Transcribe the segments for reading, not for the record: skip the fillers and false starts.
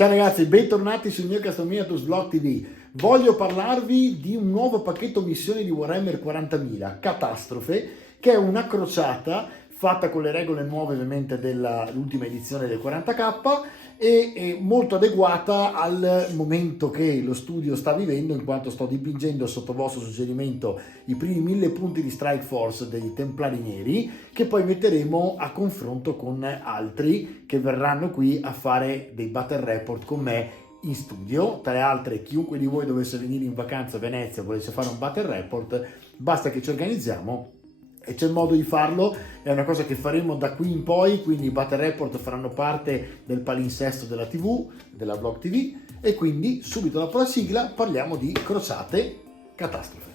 Ciao ragazzi, bentornati sul mio Castomiatus Vlog TV. Voglio parlarvi di un nuovo pacchetto missioni di Warhammer 40.000, Catastrofe, che è una crociata fatta con le regole nuove ovviamente dell'ultima edizione del 40k e è molto adeguata al momento che lo studio sta vivendo, in quanto sto dipingendo sotto vostro suggerimento i primi 1000 punti di Strike Force dei Templari Neri, che poi metteremo a confronto con altri che verranno qui a fare dei battle report con me in studio. Tra le altre, chiunque di voi dovesse venire in vacanza a Venezia e volesse fare un battle report, basta che ci organizziamo e c'è il modo di farlo. È una cosa che faremo da qui in poi, quindi i battle report faranno parte del palinsesto della TV, della Vlog TV, e quindi subito dopo la sigla parliamo di crociate catastrofe.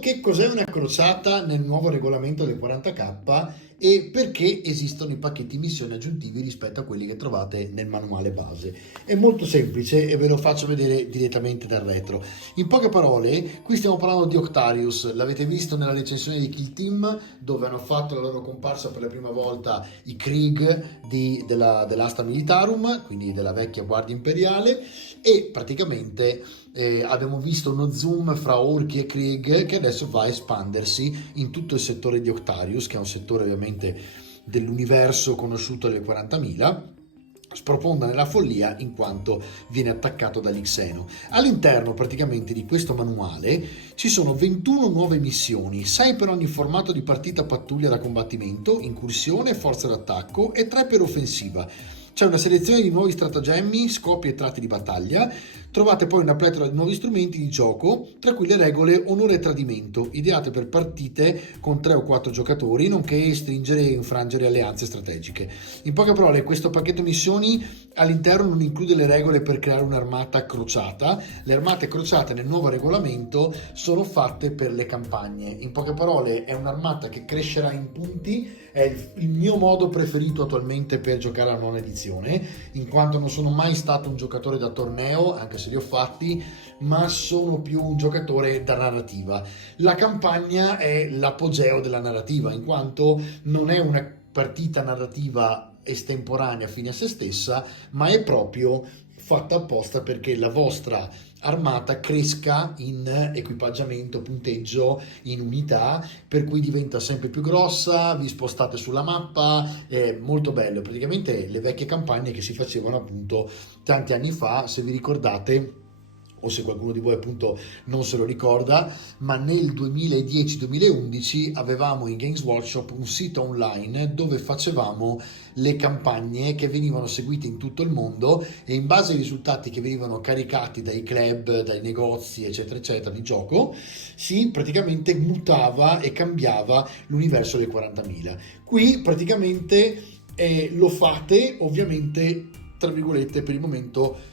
Che cos'è una crociata nel nuovo regolamento del 40k e perché esistono i pacchetti missioni aggiuntivi rispetto a quelli che trovate nel manuale base? È molto semplice e ve lo faccio vedere direttamente dal retro. In poche parole, qui stiamo parlando di Octarius. L'avete visto nella recensione di Kill Team, dove hanno fatto la loro comparsa per la prima volta i Krieg dell'Asta Militarum, quindi della vecchia guardia imperiale, e praticamente abbiamo visto uno zoom fra orchi e Krieg che adesso va a espandersi in tutto il settore di Octarius, che è un settore ovviamente dell'universo conosciuto alle 40.000, sprofonda nella follia in quanto viene attaccato dall'Xeno. All'interno praticamente di questo manuale ci sono 21 nuove missioni, 6 per ogni formato di partita pattuglia da combattimento, incursione, forza d'attacco e 3 per offensiva. C'è una selezione di nuovi stratagemmi, scopi e tratti di battaglia. Trovate poi una pletora di nuovi strumenti di gioco, tra cui le regole onore e tradimento, ideate per partite con 3 o 4 giocatori, nonché stringere e infrangere alleanze strategiche. In poche parole, questo pacchetto missioni all'interno non include le regole per creare un'armata crociata. Le armate crociate nel nuovo regolamento sono fatte per le campagne. In poche parole, è un'armata che crescerà in punti. È il mio modo preferito attualmente per giocare alla nona edizione, in quanto non sono mai stato un giocatore da torneo, anche se li ho fatti, ma sono più un giocatore da narrativa. La campagna è l'apogeo della narrativa, in quanto non è una partita narrativa estemporanea fine a se stessa, ma è proprio fatta apposta perché la vostra armata cresca in equipaggiamento, punteggio, in unità, per cui diventa sempre più grossa, vi spostate sulla mappa, è molto bello. Praticamente le vecchie campagne che si facevano appunto tanti anni fa, se vi ricordate, o se qualcuno di voi appunto non se lo ricorda, ma nel 2010-2011 avevamo in Games Workshop un sito online dove facevamo le campagne che venivano seguite in tutto il mondo, e in base ai risultati che venivano caricati dai club, dai negozi eccetera eccetera di gioco, si praticamente mutava e cambiava l'universo dei 40.000. Qui praticamente lo fate ovviamente tra virgolette per il momento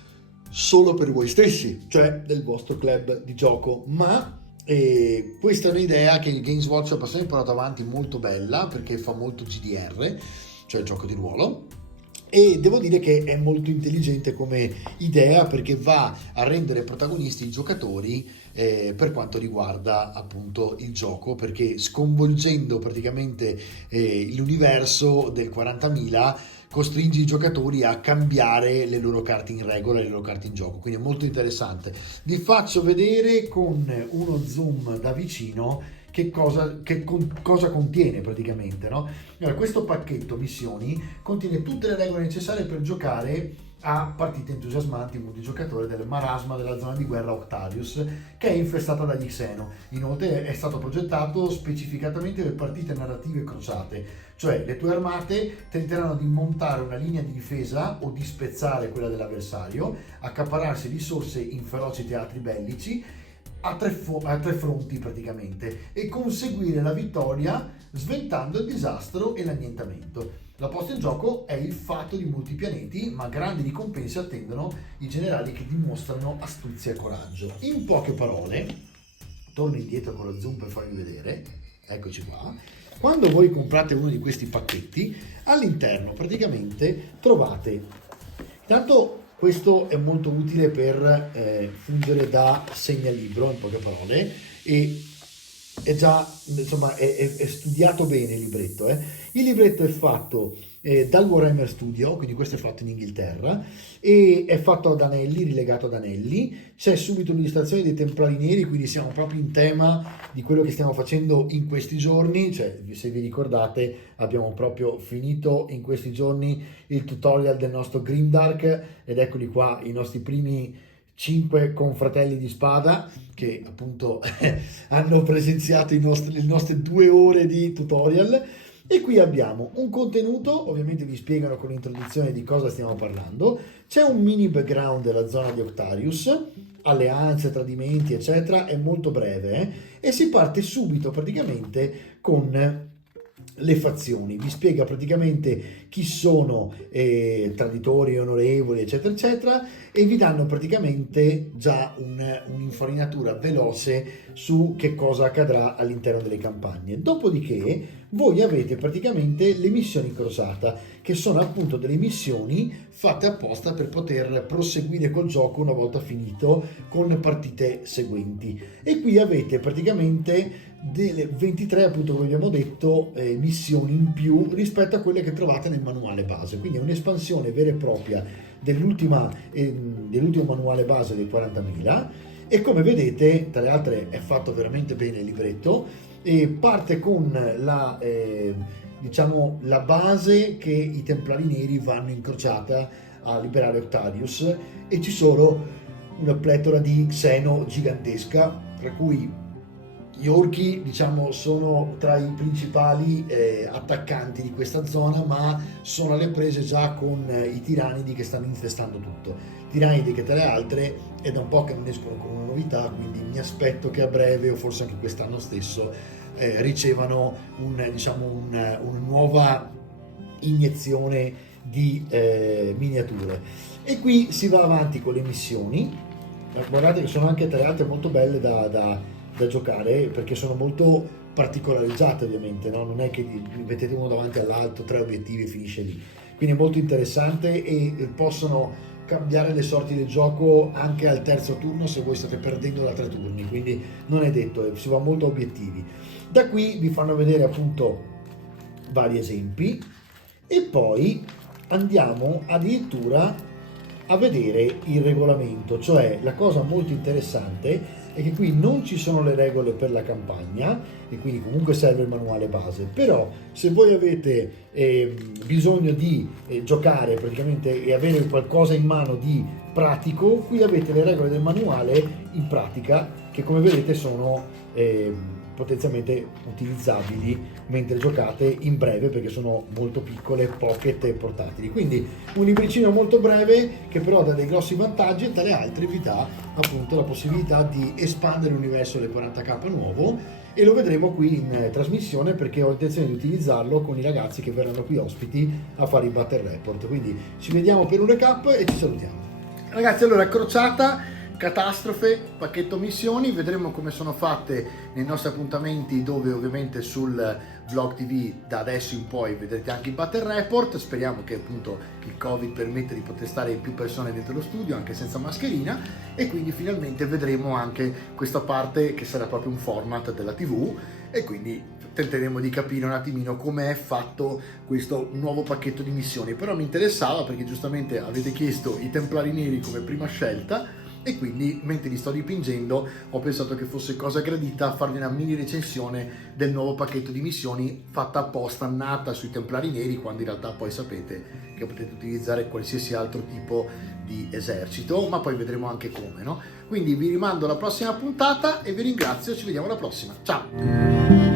solo per voi stessi, cioè del vostro club di gioco, ma questa è un'idea che il Games Workshop ha sempre portato avanti, molto bella, perché fa molto GDR, cioè gioco di ruolo, e devo dire che è molto intelligente come idea, perché va a rendere protagonisti i giocatori per quanto riguarda appunto il gioco, perché sconvolgendo praticamente l'universo del 40.000 costringe i giocatori a cambiare le loro carte in regola e le loro carte in gioco, quindi è molto interessante. Vi faccio vedere con uno zoom da vicino cosa contiene praticamente, no? Allora, questo pacchetto missioni contiene tutte le regole necessarie per giocare a partite entusiasmanti multigiocatore del marasma della zona di guerra Octarius, che è infestata dagli Xeno. Inoltre è stato progettato specificatamente per partite narrative crociate, cioè le tue armate tenteranno di montare una linea di difesa o di spezzare quella dell'avversario, accaparrarsi risorse in feroci teatri bellici a tre fronti praticamente, e conseguire la vittoria sventando il disastro e l'annientamento. La posta in gioco è il fatto di molti pianeti, ma grandi ricompense attendono i generali che dimostrano astuzia e coraggio. In poche parole, torno indietro con lo zoom per farvi vedere, eccoci qua. Quando voi comprate uno di questi pacchetti, all'interno praticamente trovate, intanto questo è molto utile per fungere da segnalibro, in poche parole, e è già, insomma, è studiato bene il libretto. Il libretto è fatto dal Warhammer Studio, quindi questo è fatto in Inghilterra, e è fatto ad anelli, rilegato ad anelli. C'è subito l'illustrazione dei Templari Neri, quindi siamo proprio in tema di quello che stiamo facendo in questi giorni. Cioè, se vi ricordate, abbiamo proprio finito in questi giorni il tutorial del nostro Grimdark, ed eccoli qua i nostri primi 5 confratelli di spada che appunto hanno presenziato le nostre 2 ore di tutorial. E qui abbiamo un contenuto, ovviamente vi spiegano con l'introduzione di cosa stiamo parlando, c'è un mini background della zona di Octarius, alleanze, tradimenti eccetera, è molto breve, e si parte subito praticamente con le fazioni. Vi spiega praticamente chi sono traditori, onorevoli eccetera eccetera, e vi danno praticamente già un'infarinatura veloce su che cosa accadrà all'interno delle campagne. Dopodiché voi avete praticamente le missioni crociata, che sono appunto delle missioni fatte apposta per poter proseguire col gioco una volta finito con partite seguenti. E qui avete praticamente delle 23, appunto come abbiamo detto, missioni in più rispetto a quelle che trovate nel manuale base, quindi è un'espansione vera e propria dell'ultimo manuale base dei 40.000. E come vedete, tra le altre, è fatto veramente bene il libretto, e parte con diciamo la base che i Templari Neri vanno in crociata a liberare Octarius, e ci sono una pletora di Xeno gigantesca, tra cui gli orchi, diciamo, sono tra i principali attaccanti di questa zona, ma sono alle prese già con i tiranidi che stanno infestando tutto. Tiranidi che, tra le altre, è da un po' che non escono con una novità, quindi mi aspetto che a breve, o forse anche quest'anno stesso, ricevano una nuova iniezione di miniature. E qui si va avanti con le missioni. Guardate che sono anche, tra le altre, molto belle da giocare, perché sono molto particolarizzate, ovviamente, no? Non è che mettete uno davanti all'altro, 3 obiettivi e finisce lì. Quindi è molto interessante, e possono cambiare le sorti del gioco anche al terzo turno se voi state perdendo da 3 turni, quindi non è detto, si va molto a obiettivi. Da qui vi fanno vedere appunto vari esempi, e poi andiamo addirittura a vedere il regolamento. Cioè, la cosa molto interessante è che qui non ci sono le regole per la campagna, e quindi comunque serve il manuale base, però se voi avete bisogno di giocare praticamente e avere qualcosa in mano di pratico, qui avete le regole del manuale in pratica, che come vedete sono potenzialmente utilizzabili mentre giocate in breve, perché sono molto piccole, pocket e portatili. Quindi un libricino molto breve, che però dà dei grossi vantaggi, e tra le altre vi dà appunto la possibilità di espandere l'universo del 40k nuovo, e lo vedremo qui in trasmissione, perché ho intenzione di utilizzarlo con i ragazzi che verranno qui ospiti a fare i battle report. Quindi ci vediamo per un recap e ci salutiamo. Ragazzi, allora, crociata, catastrofe, pacchetto missioni, vedremo come sono fatte nei nostri appuntamenti, dove ovviamente sul Vlog TV da adesso in poi vedrete anche i battle report. Speriamo che appunto il Covid permetta di poter stare più persone dentro lo studio anche senza mascherina, e quindi finalmente vedremo anche questa parte che sarà proprio un format della TV, e quindi tenteremo di capire un attimino come è fatto questo nuovo pacchetto di missioni. Però mi interessava, perché giustamente avete chiesto i Templari Neri come prima scelta, e quindi mentre li sto dipingendo ho pensato che fosse cosa gradita farvi una mini recensione del nuovo pacchetto di missioni fatta apposta, nata sui Templari Neri, quando in realtà poi sapete che potete utilizzare qualsiasi altro tipo di esercito, ma poi vedremo anche come, no? Quindi vi rimando alla prossima puntata e vi ringrazio, ci vediamo alla prossima, ciao!